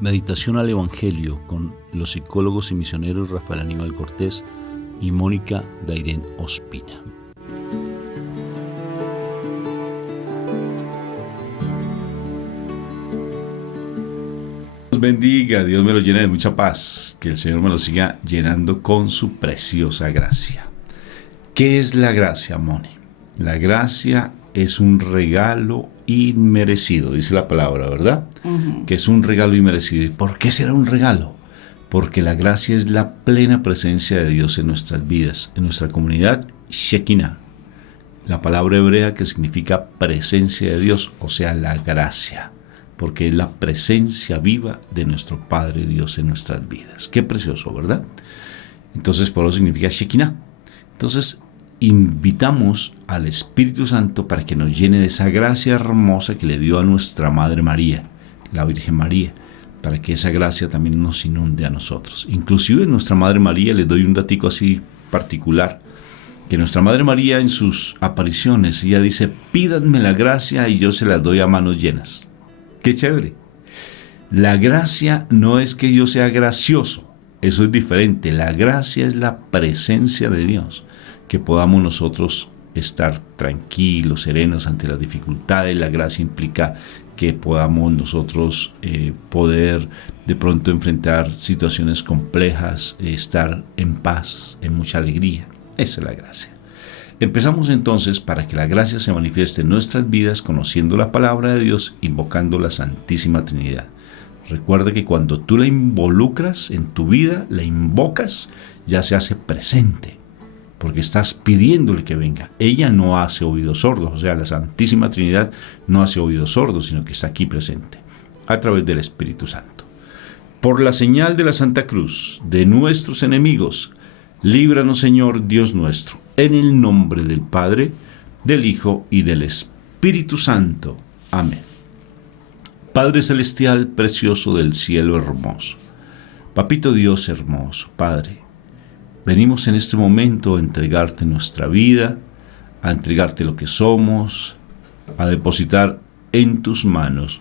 Meditación al Evangelio con los psicólogos y misioneros Rafael Aníbal Cortés y Mónica Dairén Ospina. Dios bendiga, Dios me lo llene de mucha paz, que el Señor me lo siga llenando con su preciosa gracia. ¿Qué es la gracia, Moni? La gracia es un regalo inmerecido, dice la palabra, ¿verdad? Que es un regalo inmerecido. ¿Y por qué será un regalo? Porque la gracia es la plena presencia de Dios en nuestras vidas, en nuestra comunidad, Shekinah. La palabra hebrea que significa presencia de Dios, o sea, la gracia, porque es la presencia viva de nuestro Padre Dios en nuestras vidas. Qué precioso, ¿verdad? Entonces, por eso significa Shekinah. Entonces, invitamos al Espíritu Santo para que nos llene de esa gracia hermosa que le dio a nuestra Madre María, la Virgen María, para que esa gracia también nos inunde a nosotros. Inclusive nuestra Madre María, les doy un datico así particular, que nuestra Madre María en sus apariciones, ella dice, pídanme la gracia y yo se las doy a manos llenas. ¡Qué chévere! La gracia no es que yo sea gracioso, eso es diferente. La gracia es la presencia de Dios, que podamos nosotros estar tranquilos, serenos ante las dificultades. La gracia implica que podamos nosotros poder de pronto enfrentar situaciones complejas, estar en paz, en mucha alegría. Esa es la gracia. Empezamos entonces para que la gracia se manifieste en nuestras vidas, conociendo la palabra de Dios, invocando la Santísima Trinidad. Recuerda que cuando tú la involucras en tu vida, la invocas, ya se hace presente, porque estás pidiéndole que venga. Ella no hace oídos sordos, o sea, la Santísima Trinidad no hace oídos sordos, sino que está aquí presente, a través del Espíritu Santo. Por la señal de la Santa Cruz, de nuestros enemigos, líbranos, Señor Dios nuestro, en el nombre del Padre, del Hijo y del Espíritu Santo. Amén. Padre Celestial, precioso del cielo hermoso, Papito Dios hermoso, Padre, venimos en este momento a entregarte nuestra vida, a entregarte lo que somos, a depositar en tus manos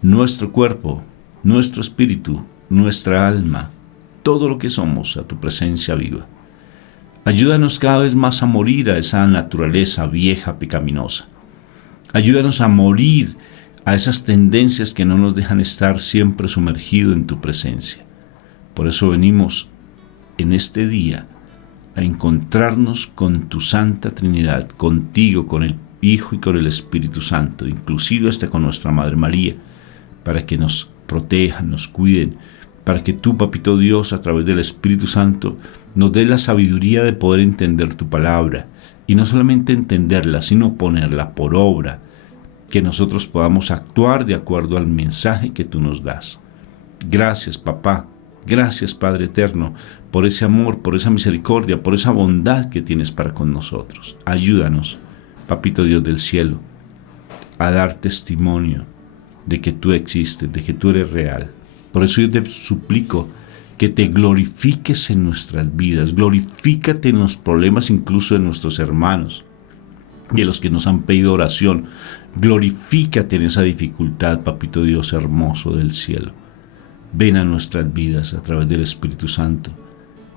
nuestro cuerpo, nuestro espíritu, nuestra alma, todo lo que somos a tu presencia viva. Ayúdanos cada vez más a morir a esa naturaleza vieja pecaminosa. Ayúdanos a morir a esas tendencias que no nos dejan estar siempre sumergidos en tu presencia. Por eso venimos en este día a encontrarnos con tu Santa Trinidad, contigo, con el Hijo y con el Espíritu Santo, inclusive hasta con nuestra Madre María, para que nos protejan, nos cuiden, para que tú, Papito Dios, a través del Espíritu Santo, nos dé la sabiduría de poder entender tu palabra, y no solamente entenderla, sino ponerla por obra, que nosotros podamos actuar de acuerdo al mensaje que tú nos das. Gracias, Papá. Gracias, Padre Eterno, por ese amor, por esa misericordia, por esa bondad que tienes para con nosotros. Ayúdanos, Papito Dios del cielo, a dar testimonio de que tú existes, de que tú eres real. Por eso yo te suplico que te glorifiques en nuestras vidas, glorifícate en los problemas incluso de nuestros hermanos, de los que nos han pedido oración. Glorifícate en esa dificultad, Papito Dios hermoso del cielo. Ven a nuestras vidas a través del Espíritu Santo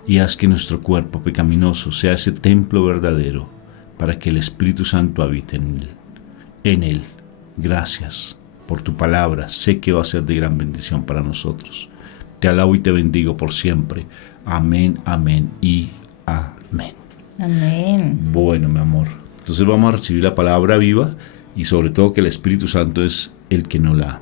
y haz que nuestro cuerpo pecaminoso sea ese templo verdadero para que el Espíritu Santo habite en él. En él. Gracias por tu palabra. Sé que va a ser de gran bendición para nosotros. Te alabo y te bendigo por siempre. Amén, amén y amén. Amén. Bueno, mi amor, entonces vamos a recibir la palabra viva y sobre todo que el Espíritu Santo es el que nos la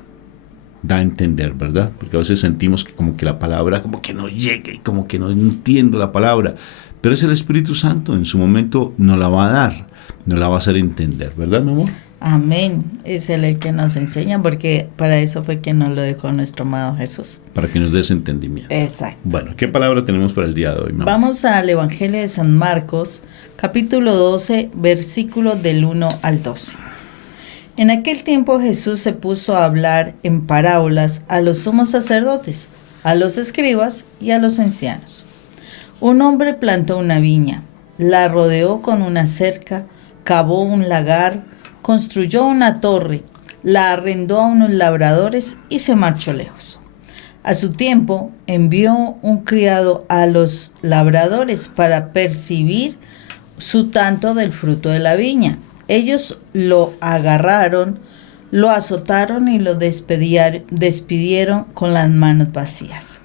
da a entender, ¿verdad? Porque a veces sentimos que como que la palabra como que no llega y como que no entiendo la palabra, pero es el Espíritu Santo, en su momento nos la va a dar, nos la va a hacer entender, ¿verdad, mi amor? Amén. Es Él el que nos enseña, porque para eso fue que nos lo dejó nuestro amado Jesús. Para que nos des entendimiento. Exacto. Bueno, ¿qué palabra tenemos para el día de hoy, mi amor? Vamos al Evangelio de San Marcos, capítulo 12, versículos del 1 al 12. En aquel tiempo Jesús se puso a hablar en parábolas a los sumos sacerdotes, a los escribas y a los ancianos. Un hombre plantó una viña, la rodeó con una cerca, cavó un lagar, construyó una torre, la arrendó a unos labradores y se marchó lejos. A su tiempo envió un criado a los labradores para percibir su tanto del fruto de la viña. Ellos lo agarraron, lo azotaron y lo despidieron con las manos vacías.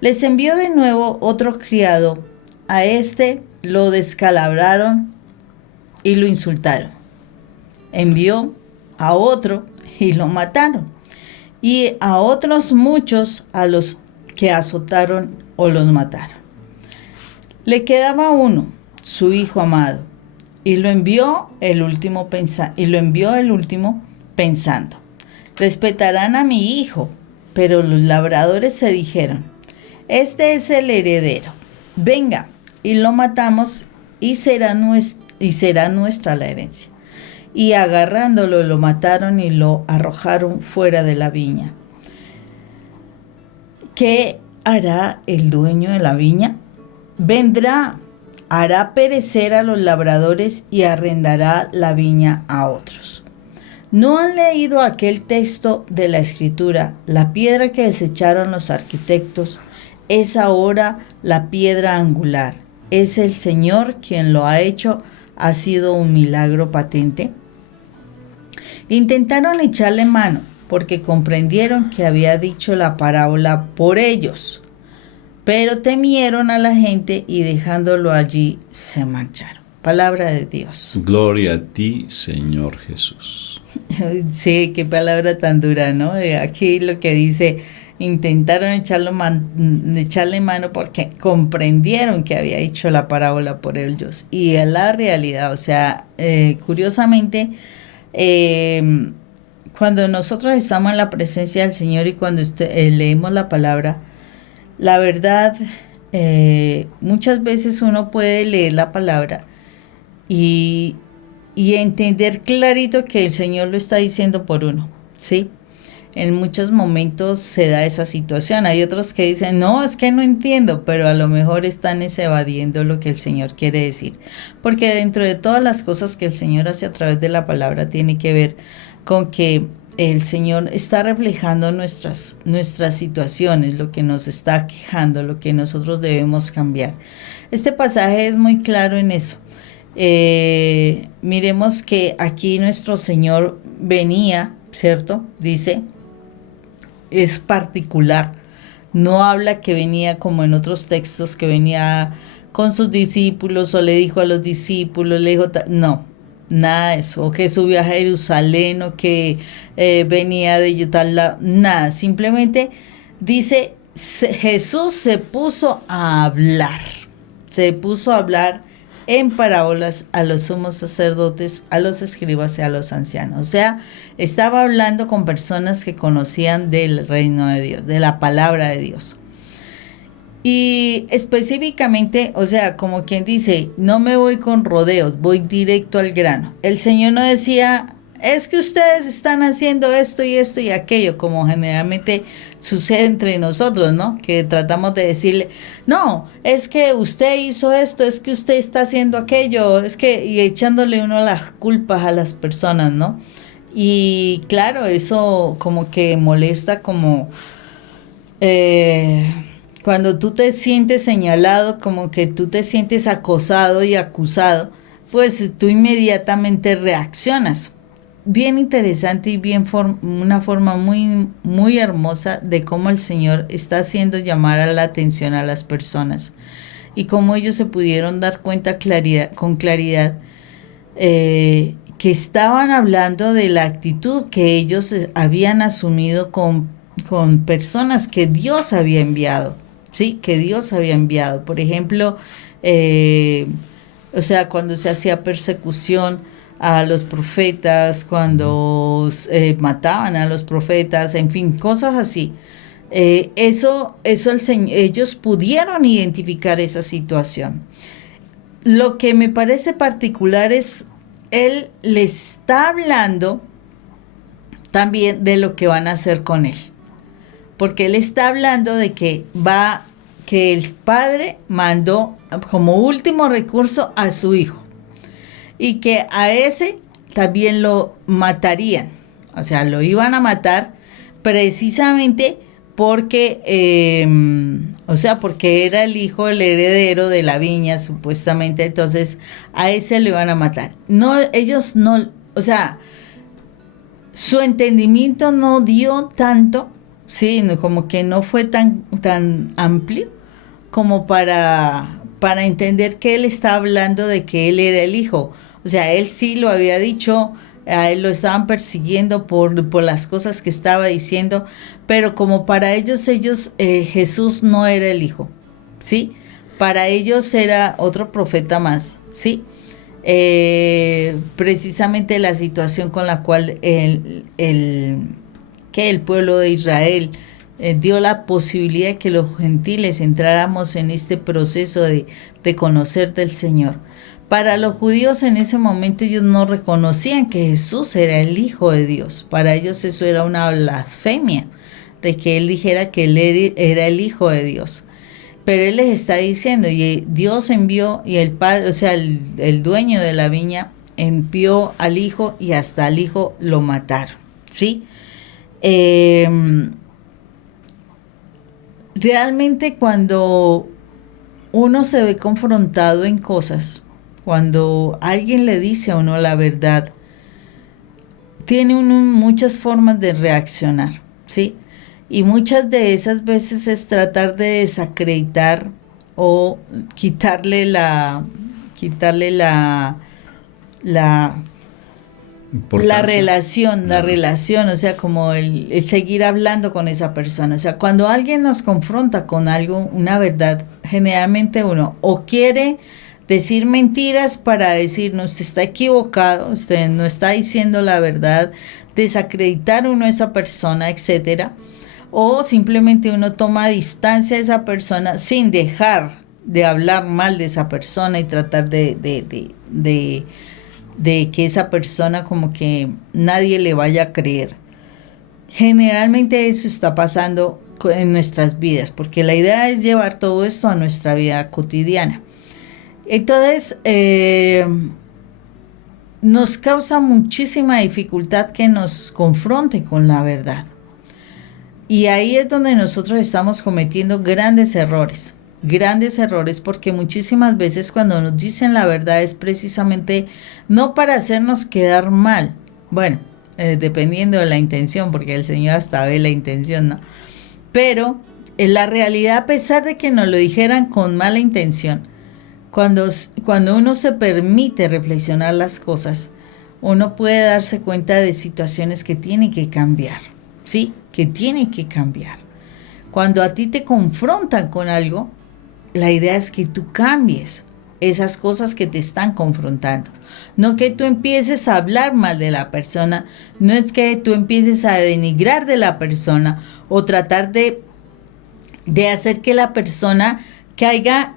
Les envió de nuevo otro criado. A este lo descalabraron y lo insultaron. Envió a otro y lo mataron. Y a otros muchos a los que azotaron o los mataron. Le quedaba uno, su hijo amado, y lo envió el último pensando: respetarán a mi hijo. Pero los labradores se dijeron: este es el heredero, venga, y lo matamos y será nuestra la herencia. Y agarrándolo lo mataron y lo arrojaron fuera de la viña. ¿Qué hará el dueño de la viña? Vendrá, hará perecer a los labradores y arrendará la viña a otros. ¿No han leído aquel texto de la Escritura? La piedra que desecharon los arquitectos es ahora la piedra angular. Es el Señor quien lo ha hecho. ¿Ha sido un milagro patente? Intentaron echarle mano porque comprendieron que había dicho la parábola por ellos, pero temieron a la gente y dejándolo allí se marcharon. Palabra de Dios. Gloria a ti, Señor Jesús. Sí, qué palabra tan dura, ¿no? Aquí lo que dice: intentaron echarle mano porque comprendieron que había hecho la parábola por ellos. Y es la realidad, o sea, curiosamente, cuando nosotros estamos en la presencia del Señor y cuando leemos la palabra, la verdad, muchas veces uno puede leer la palabra y entender clarito que el Señor lo está diciendo por uno, ¿sí? En muchos momentos se da esa situación. Hay otros que dicen: no, es que no entiendo, pero a lo mejor están evadiendo lo que el Señor quiere decir. Porque dentro de todas las cosas que el Señor hace a través de la palabra, tiene que ver con que el Señor está reflejando nuestras situaciones, lo que nos está quejando, lo que nosotros debemos cambiar. Este pasaje es muy claro en eso. Miremos que aquí nuestro Señor venía, ¿cierto? Dice, es particular. No habla que venía como en otros textos, que venía con sus discípulos o le dijo a los discípulos, no, nada de eso, o que subió a Jerusalén o que venía de tal lado, nada, simplemente dice, Jesús se puso a hablar en parábolas a los sumos sacerdotes, a los escribas y a los ancianos. O sea, estaba hablando con personas que conocían del reino de Dios, de la palabra de Dios. Y específicamente, o sea, como quien dice, no me voy con rodeos, voy directo al grano. El Señor no decía: es que ustedes están haciendo esto y aquello, como generalmente sucede entre nosotros, ¿no? Que tratamos de decirle: no, es que usted hizo esto, es que usted está haciendo aquello, y echándole uno las culpas a las personas, ¿no? Y claro, eso como que molesta, como cuando tú te sientes señalado, como que tú te sientes acosado y acusado, pues tú inmediatamente reaccionas. Bien interesante y una forma muy, muy hermosa de cómo el Señor está haciendo llamar a la atención a las personas y cómo ellos se pudieron dar cuenta con claridad que estaban hablando de la actitud que ellos habían asumido con personas que Dios había enviado, ¿sí? Que Dios había enviado. Por ejemplo, o sea, cuando se hacía persecución a los profetas, cuando mataban a los profetas, en fin, cosas así. Ellos pudieron identificar esa situación. Lo que me parece particular es, Él le está hablando también de lo que van a hacer con Él. Porque Él está hablando de que el Padre mandó como último recurso a su Hijo. Y que a ese también lo matarían. O sea, lo iban a matar precisamente porque, porque era el hijo, el heredero de la viña, supuestamente. Entonces, a ese lo iban a matar. No, ellos no, o sea, su entendimiento no dio tanto, sí, como que no fue tan amplio como para entender que él estaba hablando de que él era el hijo. O sea, él sí lo había dicho, a él lo estaban persiguiendo por las cosas que estaba diciendo, pero como para ellos Jesús no era el hijo, ¿sí? Para ellos era otro profeta más, ¿sí? Precisamente la situación con la cual el pueblo de Israel dio la posibilidad de que los gentiles entráramos en este proceso de conocer del Señor. Para los judíos en ese momento ellos no reconocían que Jesús era el Hijo de Dios. Para ellos eso era una blasfemia, de que Él dijera que Él era el Hijo de Dios. Pero Él les está diciendo, y Dios envió, y el Padre, o sea, el dueño de la viña, envió al Hijo, y hasta al Hijo lo mataron, ¿sí? Realmente cuando uno se ve confrontado en cosas, cuando alguien le dice a uno la verdad, tiene uno muchas formas de reaccionar, ¿sí? Y muchas de esas veces es tratar de desacreditar o quitarle la relación, o sea, como el seguir hablando con esa persona. O sea, cuando alguien nos confronta con algo, una verdad, generalmente uno o quiere decir mentiras para decir, no, usted está equivocado, usted no está diciendo la verdad, desacreditar uno a esa persona, etcétera, o simplemente uno toma distancia de esa persona sin dejar de hablar mal de esa persona y tratar de que esa persona como que nadie le vaya a creer. Generalmente eso está pasando en nuestras vidas, porque la idea es llevar todo esto a nuestra vida cotidiana. Entonces, nos causa muchísima dificultad que nos confronten con la verdad. Y ahí es donde nosotros estamos cometiendo grandes errores, porque muchísimas veces cuando nos dicen la verdad es precisamente no para hacernos quedar mal, bueno, dependiendo de la intención, porque el Señor hasta ve la intención, ¿no? Pero en la realidad, a pesar de que nos lo dijeran con mala intención, cuando uno se permite reflexionar las cosas, uno puede darse cuenta de situaciones que tienen que cambiar, ¿sí? Que tienen que cambiar. Cuando a ti te confrontan con algo, la idea es que tú cambies esas cosas que te están confrontando. No que tú empieces a hablar mal de la persona, no es que tú empieces a denigrar de la persona o tratar de hacer que la persona caiga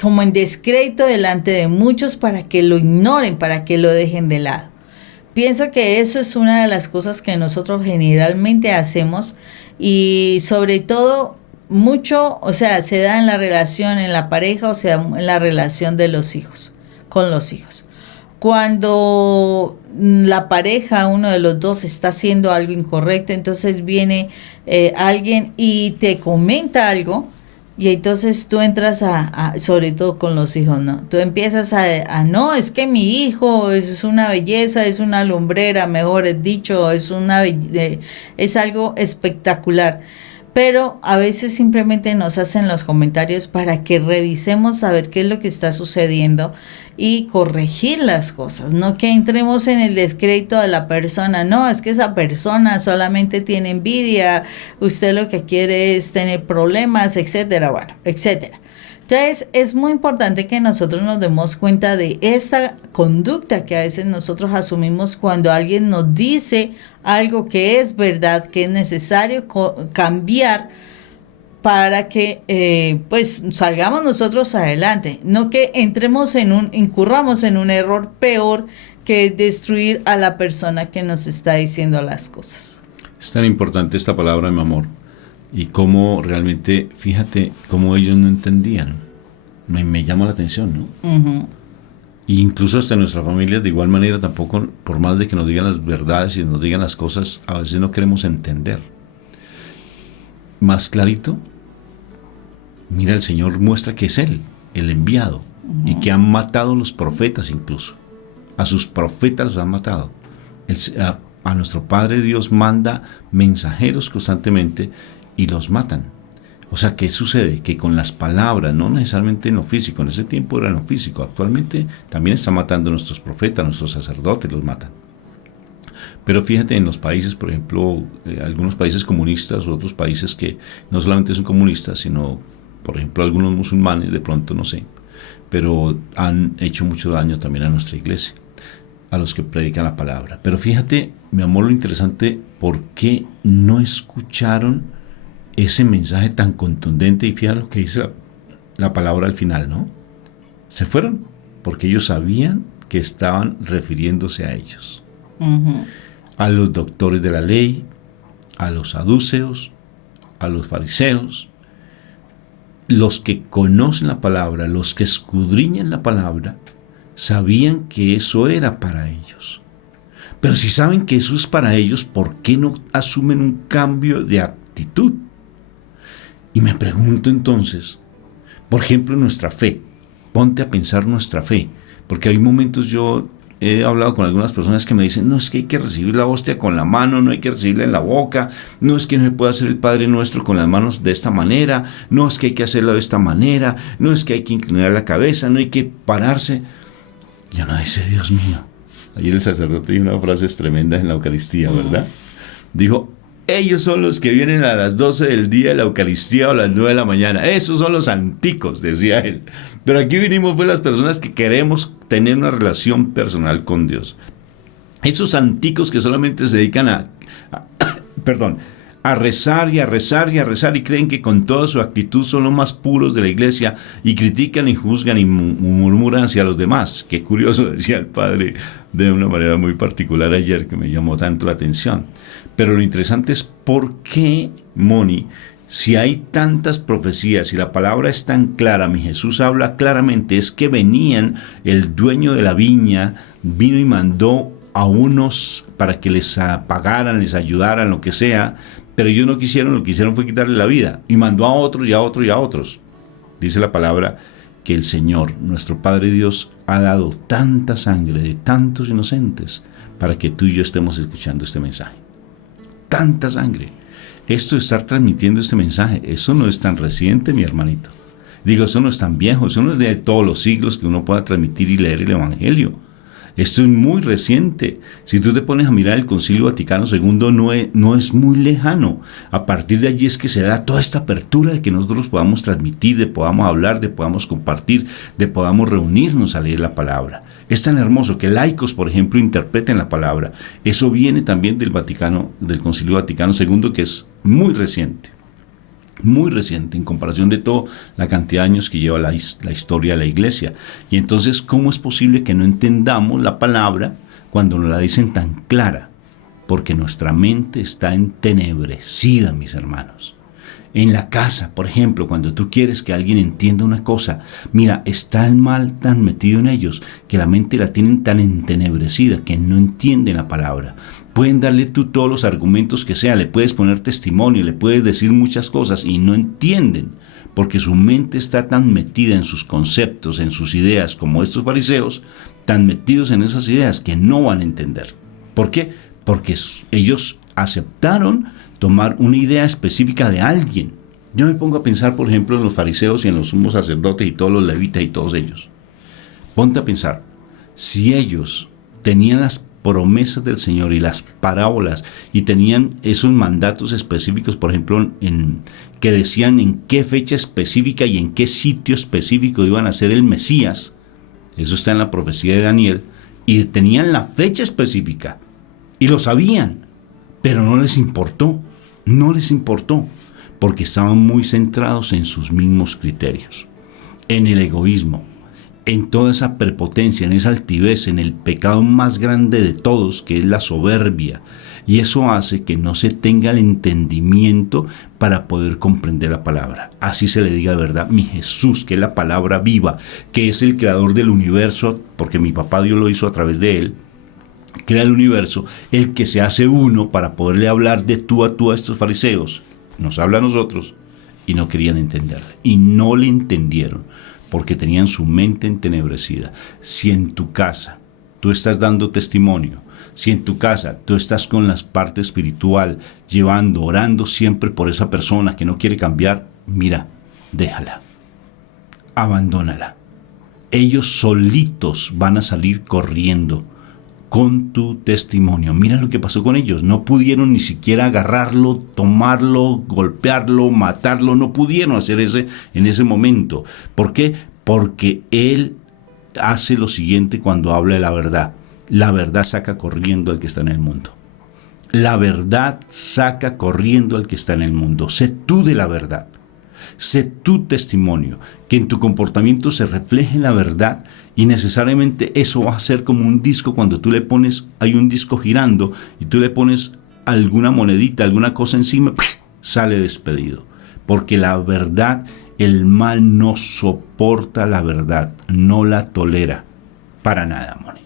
como en descrédito delante de muchos para que lo ignoren, para que lo dejen de lado. Pienso que eso es una de las cosas que nosotros generalmente hacemos y sobre todo mucho, o sea, se da en la relación, en la pareja, o sea, en la relación de los hijos, con los hijos. Cuando la pareja, uno de los dos está haciendo algo incorrecto, entonces viene alguien y te comenta algo, y entonces tú entras sobre todo con los hijos, ¿no? Tú empiezas a no, es que mi hijo es una belleza, es una lumbrera, mejor dicho, es algo espectacular. Pero a veces simplemente nos hacen los comentarios para que revisemos a ver qué es lo que está sucediendo y corregir las cosas, no que entremos en el descrédito de la persona. No, es que esa persona solamente tiene envidia, usted lo que quiere es tener problemas, etcétera, bueno, etcétera. Entonces es muy importante que nosotros nos demos cuenta de esta conducta que a veces nosotros asumimos cuando alguien nos dice algo que es verdad, que es necesario cambiar para que pues salgamos nosotros adelante, no que incurramos en un error peor que destruir a la persona que nos está diciendo las cosas. Es tan importante esta palabra, mi amor, y cómo realmente, fíjate, cómo ellos no entendían. Me llama la atención, ¿no? Uh-huh. E incluso hasta en nuestra familia, de igual manera, tampoco, por más de que nos digan las verdades y nos digan las cosas, a veces no queremos entender. Más clarito, mira, el Señor muestra que es Él, el enviado, y que han matado a los profetas incluso. A sus profetas los han matado. A nuestro Padre Dios manda mensajeros constantemente y los matan. O sea, ¿qué sucede? Que con las palabras, no necesariamente en lo físico, en ese tiempo era en lo físico, actualmente también está matando a nuestros profetas, a nuestros sacerdotes, los matan. Pero fíjate en los países, por ejemplo, algunos países comunistas o otros países que no solamente son comunistas, sino, por ejemplo, algunos musulmanes, de pronto, no sé, pero han hecho mucho daño también a nuestra iglesia, a los que predican la palabra. Pero fíjate, mi amor, lo interesante, ¿por qué no escucharon ese mensaje tan contundente? Y fíjate lo que dice la palabra al final, ¿no? Se fueron porque ellos sabían que estaban refiriéndose a ellos. A los doctores de la ley, a los saduceos, a los fariseos, los que conocen la palabra, los que escudriñan la palabra, sabían que eso era para ellos. Pero si saben que eso es para ellos, ¿por qué no asumen un cambio de actitud? Y me pregunto entonces, por ejemplo, nuestra fe. Ponte a pensar nuestra fe. Porque hay momentos, yo he hablado con algunas personas que me dicen, no, es que hay que recibir la hostia con la mano, no hay que recibirla en la boca, no es que no se puede hacer el Padre Nuestro con las manos de esta manera, no es que hay que hacerlo de esta manera, no es que hay que inclinar la cabeza, no hay que pararse. Y uno dice, Dios mío. Ayer el sacerdote dijo unas frases tremendas en la Eucaristía, ¿verdad? Dijo, ellos son los que vienen a las 12 del día de la Eucaristía o a las 9 de la mañana. Esos son los anticos, decía él. Pero aquí vinimos pues las personas que queremos tener una relación personal con Dios. Esos anticos que solamente se dedican a rezar y a rezar y a rezar y creen que con toda su actitud son los más puros de la iglesia y critican y juzgan y murmuran hacia los demás. Qué curioso, decía el padre de una manera muy particular ayer que me llamó tanto la atención. Pero lo interesante es por qué, Moni, si hay tantas profecías y la palabra es tan clara, mi Jesús habla claramente, es que venían, el dueño de la viña vino y mandó a unos para que les pagaran, les ayudaran, lo que sea, pero ellos no quisieron, lo que hicieron fue quitarle la vida, y mandó a otros y a otros y a otros. Dice la palabra que el Señor, nuestro Padre Dios, ha dado tanta sangre de tantos inocentes para que tú y yo estemos escuchando este mensaje. Tanta sangre. Esto de estar transmitiendo este mensaje, eso no es tan reciente, mi hermanito. Digo, eso no es tan viejo, eso no es de todos los siglos que uno pueda transmitir y leer el Evangelio. Esto es muy reciente. Si tú te pones a mirar el Concilio Vaticano II, no es muy lejano. A partir de allí es que se da toda esta apertura de que nosotros podamos transmitir, de podamos hablar, de podamos compartir, de podamos reunirnos a leer la palabra. Es tan hermoso que laicos, por ejemplo, interpreten la palabra. Eso viene también del Concilio Vaticano II, que es muy reciente en comparación de toda la cantidad de años que lleva la historia de la iglesia. Y entonces, ¿cómo es posible que no entendamos la palabra cuando nos la dicen tan clara? Porque nuestra mente está entenebrecida, mis hermanos. En la casa, por ejemplo, cuando tú quieres que alguien entienda una cosa, mira, está el mal tan metido en ellos que la mente la tienen tan entenebrecida que no entienden la palabra. Pueden darle tú todos los argumentos que sea, le puedes poner testimonio, le puedes decir muchas cosas y no entienden, porque su mente está tan metida en sus conceptos, en sus ideas, como estos fariseos, tan metidos en esas ideas que no van a entender. ¿Por qué? Porque ellos aceptaron tomar una idea específica de alguien. Yo me pongo a pensar, por ejemplo, en los fariseos y en los sumos sacerdotes y todos los levitas y todos ellos. Ponte a pensar, si ellos tenían las promesas del Señor y las parábolas y tenían esos mandatos específicos, por ejemplo, que decían en qué fecha específica y en qué sitio específico iban a ser el Mesías, eso está en la profecía de Daniel, y tenían la fecha específica y lo sabían, pero no les importó, porque estaban muy centrados en sus mismos criterios, en el egoísmo, en toda esa prepotencia, en esa altivez, en el pecado más grande de todos, que es la soberbia. Y eso hace que no se tenga el entendimiento para poder comprender la palabra. Así se le diga de verdad, mi Jesús, que es la palabra viva, que es el creador del universo, porque mi papá Dios lo hizo a través de él, crea el universo, el que se hace uno para poderle hablar de tú a estos fariseos. Nos habla a nosotros y no querían entenderle. Y no le entendieron porque tenían su mente entenebrecida. Si en tu casa tú estás dando testimonio, si en tu casa tú estás con la parte espiritual, llevando, orando siempre por esa persona que no quiere cambiar, mira, déjala, abandónala. Ellos solitos van a salir corriendo con tu testimonio. Mira lo que pasó con ellos. No pudieron ni siquiera agarrarlo, tomarlo, golpearlo, matarlo. No pudieron hacer en ese momento. ¿Por qué? Porque él hace lo siguiente cuando habla de la verdad. La verdad saca corriendo al que está en el mundo. La verdad saca corriendo al que está en el mundo. Sé tú de la verdad. Sé tu testimonio, que en tu comportamiento se refleje la verdad, y necesariamente eso va a ser como un disco. Cuando tú le pones, hay un disco girando y tú le pones alguna monedita, alguna cosa encima, sale despedido. Porque la verdad, el mal no soporta la verdad, no la tolera para nada, Moni.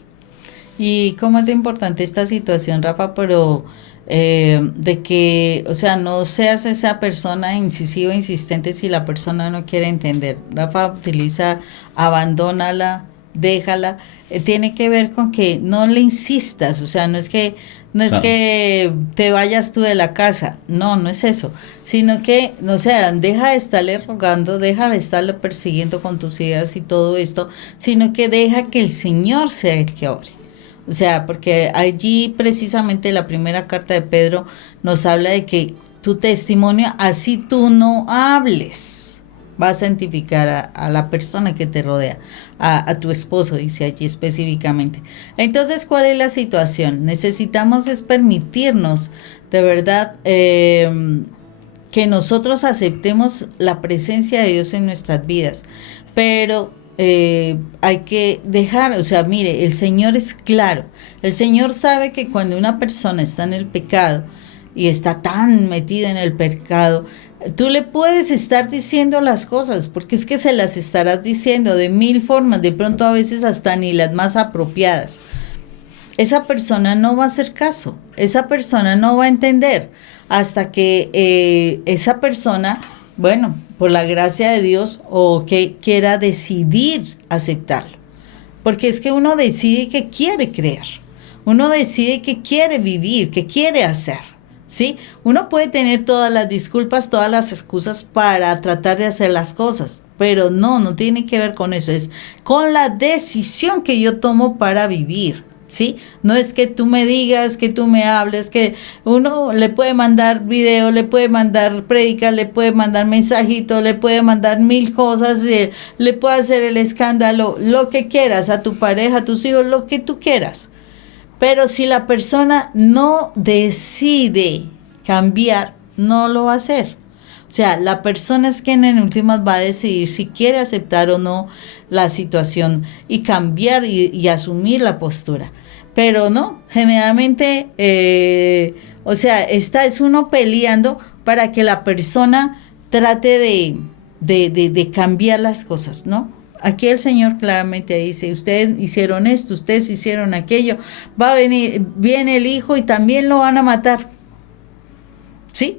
Y cómo es de importante esta situación, Rafa, pero de que, o sea, no seas esa persona incisiva, insistente si la persona no quiere entender. Rafa utiliza abandónala, déjala. Tiene que ver con que no le insistas, o sea, no es que te vayas tú de la casa, no es eso, sino que, o sea, deja de estarle rogando, deja de estarle persiguiendo con tus ideas y todo esto, sino que deja que el Señor sea el que ore. O sea, porque allí precisamente la primera carta de Pedro nos habla de que tu testimonio, así tú no hables, va a santificar a la persona que te rodea, a tu esposo, dice allí específicamente. Entonces, ¿cuál es la situación? Necesitamos es permitirnos, de verdad, que nosotros aceptemos la presencia de Dios en nuestras vidas, pero hay que dejar, o sea, mire, el Señor es claro, el Señor sabe que cuando una persona está en el pecado y está tan metido en el pecado, tú le puedes estar diciendo las cosas, porque es que se las estarás diciendo de mil formas, de pronto a veces hasta ni las más apropiadas. Esa persona no va a hacer caso, esa persona no va a entender, hasta que esa persona, bueno, por la gracia de Dios, o que quiera decidir aceptarlo. Porque es que uno decide que quiere creer, uno decide que quiere vivir, que quiere hacer, ¿sí? Uno puede tener todas las disculpas, todas las excusas para tratar de hacer las cosas, pero no tiene que ver con eso, es con la decisión que yo tomo para vivir. ¿Sí? No es que tú me digas, que tú me hables, que uno le puede mandar video, le puede mandar prédica, le puede mandar mensajitos, le puede mandar mil cosas, le puede hacer el escándalo, lo que quieras, a tu pareja, a tus hijos, lo que tú quieras. Pero si la persona no decide cambiar, no lo va a hacer. O sea, la persona es quien en últimas va a decidir si quiere aceptar o no la situación y cambiar y asumir la postura. Pero no, generalmente, o sea, es uno peleando para que la persona trate de cambiar las cosas, ¿no? Aquí el Señor claramente dice, ustedes hicieron esto, ustedes hicieron aquello, viene el hijo y también lo van a matar. ¿Sí?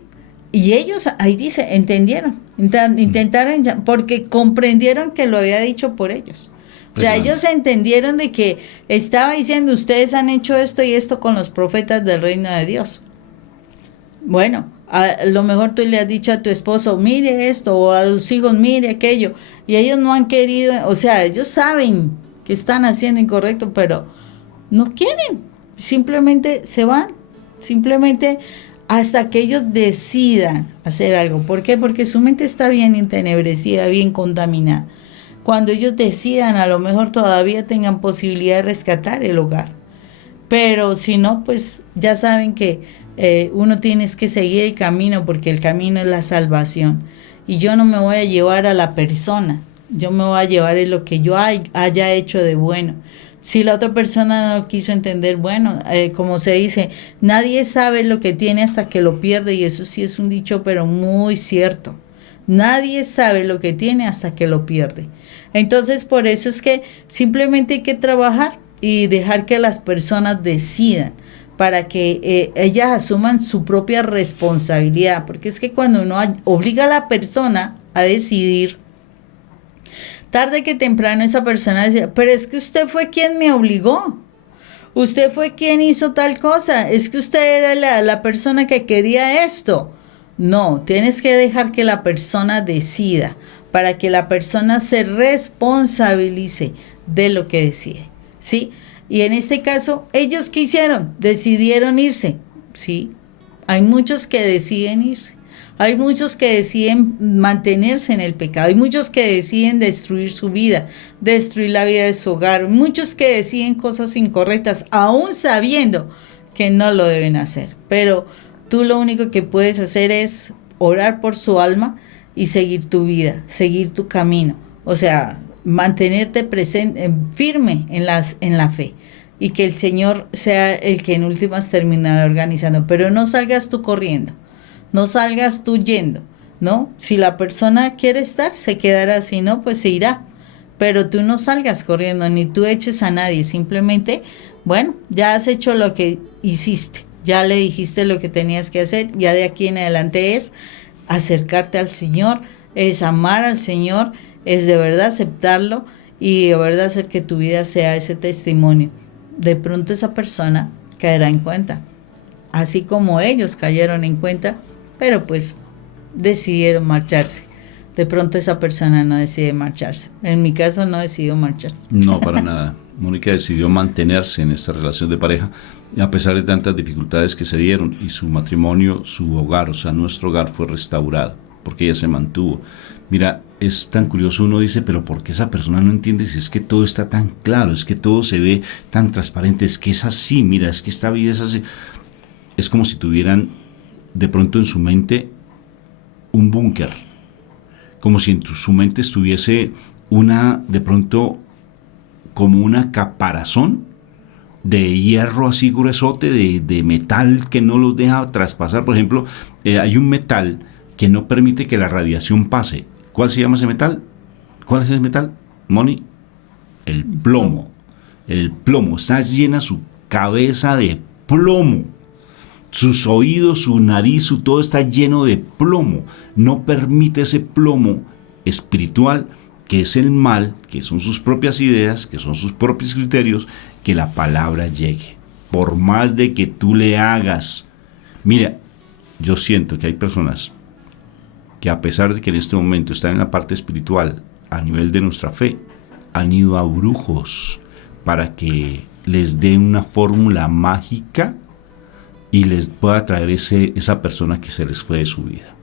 Y ellos, ahí dice, entendieron, intentaron, porque comprendieron que lo había dicho por ellos. O sea, ellos entendieron de que estaba diciendo, ustedes han hecho esto y esto con los profetas del reino de Dios. Bueno, a lo mejor tú le has dicho a tu esposo, mire esto, o a los hijos, mire aquello, y ellos no han querido, o sea, ellos saben que están haciendo incorrecto, pero no quieren, simplemente se van, simplemente hasta que ellos decidan hacer algo. ¿Por qué? Porque su mente está bien entenebrecida, bien contaminada. Cuando ellos decidan, a lo mejor todavía tengan posibilidad de rescatar el hogar. Pero si no, pues ya saben que uno tiene que seguir el camino, porque el camino es la salvación. Y yo no me voy a llevar a la persona Yo me voy a llevar en lo que yo haya hecho de bueno. Si la otra persona no quiso entender, bueno, como se dice, nadie sabe lo que tiene hasta que lo pierde, y eso sí es un dicho, pero muy cierto. Nadie sabe lo que tiene hasta que lo pierde. Entonces, por eso es que simplemente hay que trabajar y dejar que las personas decidan, para que ellas asuman su propia responsabilidad, porque es que cuando uno obliga a la persona a decidir, tarde que temprano esa persona dice, pero es que usted fue quien me obligó, usted fue quien hizo tal cosa, es que usted era la persona que quería esto. No, tienes que dejar que la persona decida, para que la persona se responsabilice de lo que decide, ¿sí? Y en este caso, ¿ellos qué hicieron? Decidieron irse, ¿sí? Hay muchos que deciden irse. Hay muchos que deciden mantenerse en el pecado. Hay muchos que deciden destruir su vida, destruir la vida de su hogar. Muchos que deciden cosas incorrectas, aún sabiendo que no lo deben hacer. Pero tú lo único que puedes hacer es orar por su alma y seguir tu vida, seguir tu camino. O sea, mantenerte presente, firme en la fe. Y que el Señor sea el que en últimas terminará organizando. Pero no salgas tú corriendo. No salgas tú yendo, ¿no? Si la persona quiere estar, se quedará, si no, pues se irá. Pero tú no salgas corriendo, ni tú eches a nadie. Simplemente, bueno, ya has hecho lo que hiciste. Ya le dijiste lo que tenías que hacer. Ya de aquí en adelante es acercarte al Señor, es amar al Señor, es de verdad aceptarlo y de verdad hacer que tu vida sea ese testimonio. De pronto esa persona caerá en cuenta, así como ellos cayeron en cuenta, pero pues decidieron marcharse. De pronto esa persona no decide marcharse. En mi caso no decidió marcharse. No, para nada. Mónica decidió mantenerse en esta relación de pareja a pesar de tantas dificultades que se dieron, y su matrimonio, su hogar, o sea, nuestro hogar fue restaurado porque ella se mantuvo. Mira, es tan curioso, uno dice, pero ¿por qué esa persona no entiende si es que todo está tan claro, es que todo se ve tan transparente, es que es así, mira, es que esta vida es así? Es como si tuvieran de pronto en su mente un búnker, como si en su mente estuviese de pronto como una caparazón de hierro así gruesote, de metal que no los deja traspasar. Por ejemplo, hay un metal que no permite que la radiación pase. ¿Cuál se llama ese metal? ¿Cuál es ese metal, Moni? El plomo. El plomo. Está llena su cabeza de plomo. Sus oídos, su nariz, todo está lleno de plomo. No permite ese plomo espiritual, que es el mal, que son sus propias ideas, que son sus propios criterios, que la palabra llegue. Por más de que tú le hagas. Mira, yo siento que hay personas que, a pesar de que en este momento están en la parte espiritual, a nivel de nuestra fe, han ido a brujos para que les den una fórmula mágica y les pueda traer esa persona que se les fue de su vida.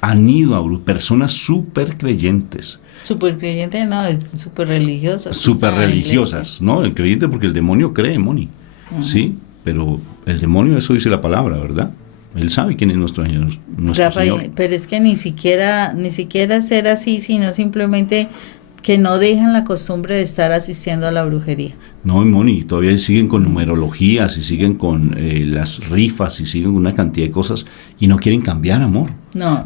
Han ido a personas súper creyentes. Súper creyentes, no, súper religiosas. Súper religiosas, ¿no? El creyente, porque el demonio cree, Moni. Sí, pero el demonio, eso dice la palabra, ¿verdad? Él sabe quién es nuestro Señor. Pero es que ni siquiera ser así, sino simplemente que no dejan la costumbre de estar asistiendo a la brujería. No, Moni, todavía siguen con numerologías y siguen con las rifas y siguen con una cantidad de cosas y no quieren cambiar, amor.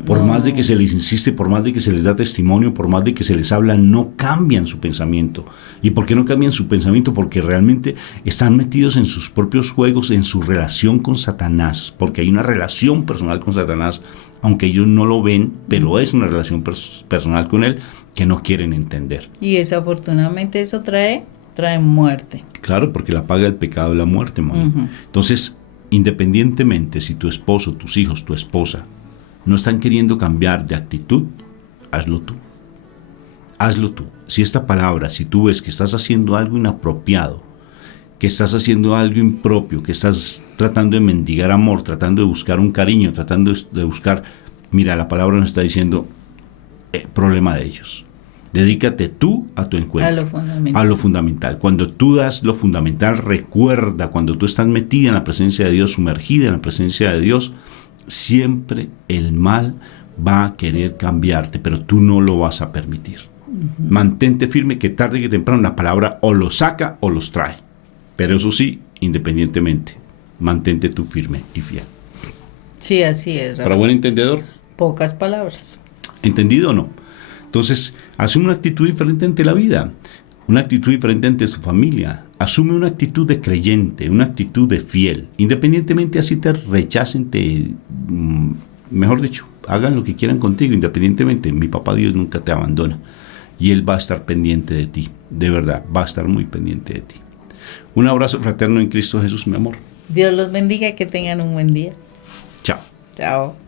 Por más de que se les insiste, por más de que se les da testimonio, por más de que se les habla, no cambian su pensamiento. ¿Y por qué no cambian su pensamiento? Porque realmente están metidos en sus propios juegos, en su relación con Satanás, porque hay una relación personal con Satanás, aunque ellos no lo ven, pero es una relación personal con él que no quieren entender. Y desafortunadamente eso trae muerte. Claro, porque la paga del pecado es la muerte, Moni. Entonces, independientemente si tu esposo, tus hijos, tu esposa no están queriendo cambiar de actitud, hazlo tú. Hazlo tú. Si esta palabra, si tú ves que estás haciendo algo inapropiado, que estás haciendo algo impropio, que estás tratando de mendigar amor, tratando de buscar un cariño, tratando de buscar, mira, la palabra nos está diciendo, problema de ellos. Dedícate tú a tu encuentro, a lo fundamental. Cuando tú das lo fundamental, recuerda, cuando tú estás metida en la presencia de Dios, sumergida en la presencia de Dios, siempre el mal va a querer cambiarte, pero tú no lo vas a permitir. Mantente firme, que tarde que temprano la palabra o los saca o los trae. Pero eso sí, independientemente, mantente tú firme y fiel. Sí, así es, Rafa. Para buen entendedor, Pocas palabras. ¿entendido o no? Entonces, asume una actitud diferente ante la vida, una actitud diferente ante su familia. Asume una actitud de creyente, una actitud de fiel. Independientemente así te rechacen, mejor dicho, hagan lo que quieran contigo, independientemente. Mi papá Dios nunca te abandona. Y Él va a estar pendiente de ti. De verdad, va a estar muy pendiente de ti. Un abrazo fraterno en Cristo Jesús, mi amor. Dios los bendiga, que tengan un buen día. Chao. Chao.